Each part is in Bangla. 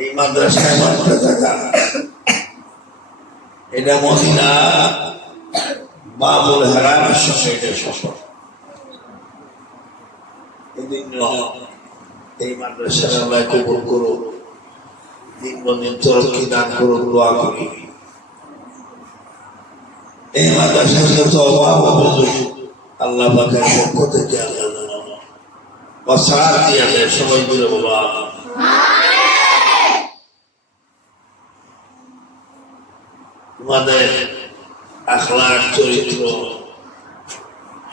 এই মাদ্রাসায় মাত্রা থাকা এটা মদিনা বাবুল হারামের সঙ্গে এটা সফর। এই মাদ্রাসার আল্লাহ কবুল করুন, দিন তরক্কি দান করুন, দোয়া করি। এই মাদ্রাসার যত অভাব অভিযোগ আল্লাহ পাকের পক্ষ থেকে সার দিয়ে দেয়। সবাই বলে বাবা তোমাদের আখলাক চরিত্র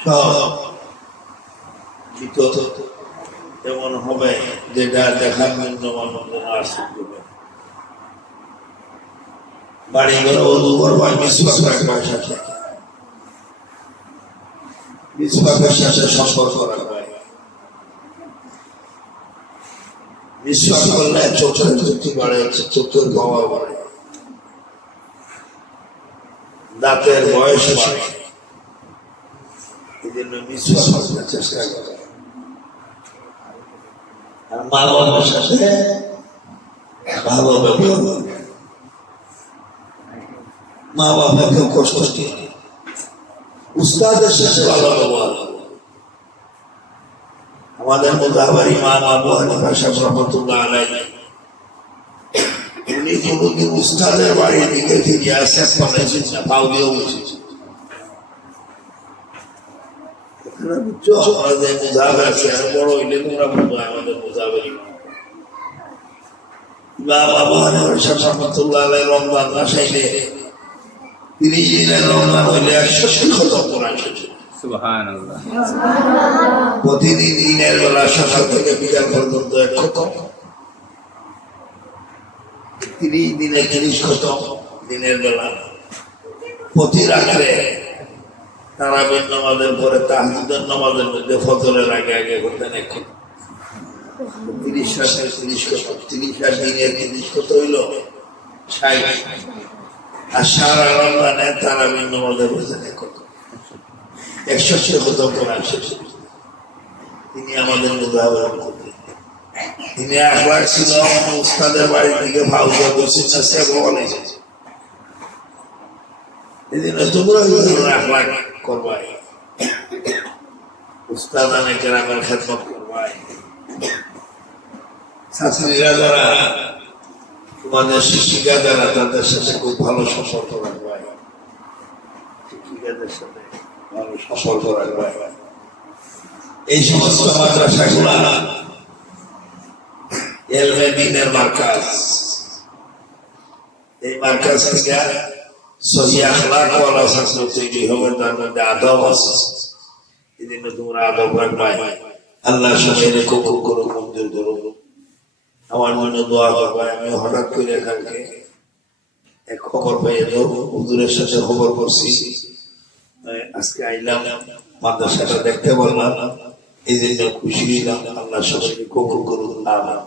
সব বিকট এমন হবে যেটা দেখার জন্য মানুষ বাড়ি ঘরে অজু করবার বিশ্বাস রাখবার সাথে বিশ্বাসের সাথে সম্পর্ক রাখবার। বিশ্বাস করলে চোখের জ্যোতি বাড়ে, চোখের পাওয়ার বাড়ে, দাঁতের বয়স বাড়ে। এই জন্য বিশ্বাস করার চেষ্টা করে। আর মা বাবার সাথে ভালো ব্যবহার, মা বাবাকে কষ্ট দিয়ে উস্তাদের সাথে ভালো ব্যবহার। আমাদের মুজাহির ইমাম আবু হানিফা সাহেব রাহমাতুল্লাহ আলাইহি উনি কোনদিন উস্তাদের বাড়ির দিকে ফিরে আসেন পালাইছেন না, পাও দিয়েও বসেছেন। আমাদের মুজাহির আছে, বড় হইলে তোমরা বলবো আমাদের মুজাহির ইমাম আবু হানিফা সাহেব রাহমাতুল্লাহ আলাইহি রমজান মাস আইলে 30 দিনের রমজান হইলে 100 খতম কোরআন শরীফ। সুবহানাল্লাহ। প্রতিদিন দিনের বেলা সকাল থেকে বিকাল পর্যন্ত এক খতম, 30 দিনে 30 খতম দিনের বেলা। প্রতি রাত্রে তারাবির নামাজের পরে তাহাজ্জুদের নামাজের মধ্যে ফজরের আগে আগে করতেন এক খতম। 30 সাথে 30 খতম, 30 আর দিনে 30 কত হইল 60। আর সারা রমজানে তারাবির নামাজের মধ্যে এক খতম, 100 খতম কোরআন শেষ। তিনি আমাদের মুজাহির, তিনি আখলাক ছিল উস্তাদের বাড়ির দিকে ভাউজা বসে আছে বলে এদিন তোমরা আখলাক করবাই, উস্তাদানে কেরামের খেদমত করবাই। ছাত্রীরা যারা তোমাদের শিক্ষিকা যারা তাদের সাথে খুব ভালো সম্পর্ক রাখবাই, শিক্ষিকাদের সাথে ভালো সম্পর্ক রাখবাই। এই সমস্ত মাদ্রাসাগুলা এলমে দ্বীনের মার্কাজ। এই মার্কাজ থেকে সহি আখলাক ওয়ালা ছাত্র তৈরি হবে, তার মধ্যে আদব আছে। এই জন্য তোমরা আদব রাখবাই। আল্লাহ সবাইকে কবুল করুক, মঞ্জুর করুক। আমার মনে দোয়া করবাই। আমি হঠাৎ করে কালকে এক খবর পেয়ে যাও, হুজুরের সাথে খবর করছি, আজকে আইলাম মাদ্রাসাটা দেখতে বললাম, এই জন্য খুশি হইলাম। আল্লাহ সবাইকে কবুল করুন। আমিন।